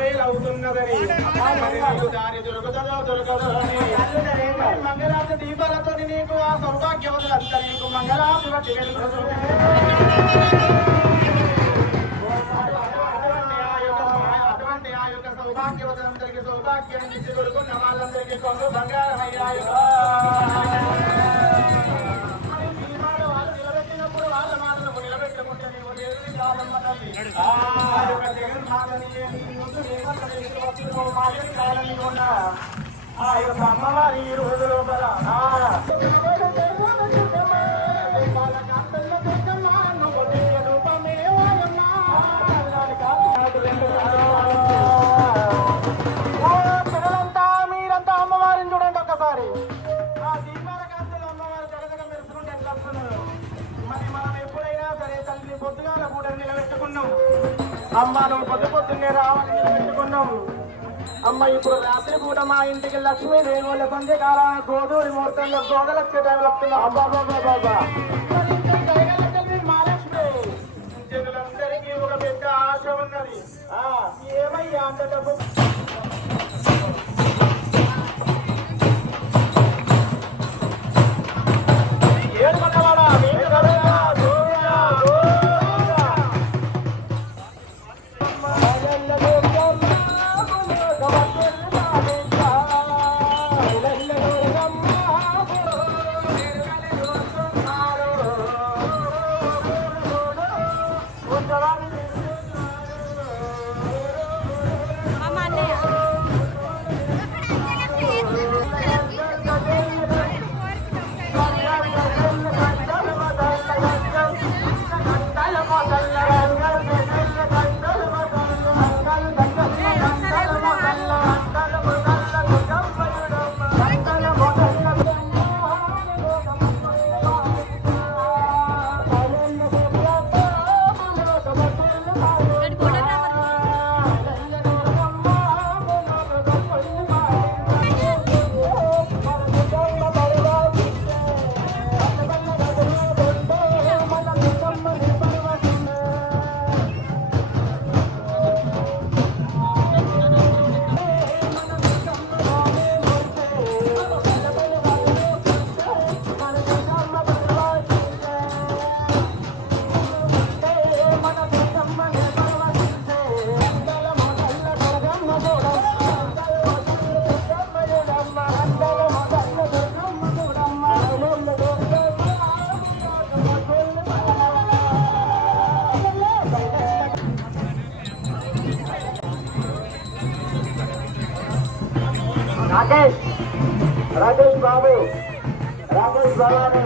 వేలు అవుతున్నదని దారి దొరుకుతుందో దొరకదో అని మంగళారతి దీపాలతో నీకు ఆ సౌభాగ్యవతులంతా నీకు మంగళారతి బట్టి అటువంటి ఆ యొక్క సౌభాగ్యవతులందరికీ సౌభాగ్యం ఇచ్చి దొరుకున్న వాళ్ళందరికీ కొంత బంగారం అయ్యాయి. నిలబెట్టినప్పుడు వాళ్ళ మాటలకు నిలబెట్టుకుంటే నీవు దేవుని కాదమ్మ తల్లి. ఆ యొక్క అమ్మవారి ఈ రోజు లోపల పిల్లలంతా మీరంతా అమ్మవారిని చూడండి ఒక్కసారి. ఆ దీపాల కాంతులు అమ్మవారు జగజగ మెరుసుకుంటే ఎట్లా వస్తున్నారు. మరి మనం ఎప్పుడైనా సరే తల్లిని పొద్దుగాల కూడా నిలబెట్టుకున్నాం. అమ్మ నువ్వు పొద్దున్నే రావాలని నిలబెట్టుకున్నాం. అమ్మ ఇప్పుడు రాత్రి పూట మా ఇంటికి లక్ష్మీదేవి వాళ్ళ సంధ్యకాలం గోధూరి ముహూర్తంలో గోగలక్ష టైంలో వస్తున్నాం. అబ్బాబాబా మహాలక్ష్మి జనులందరికీ ఒక పెద్ద ఆశ ఉన్నది. ఏమయ్యా అంత డబ్బు రాకేష్ బాబు రాకేష్ బాబు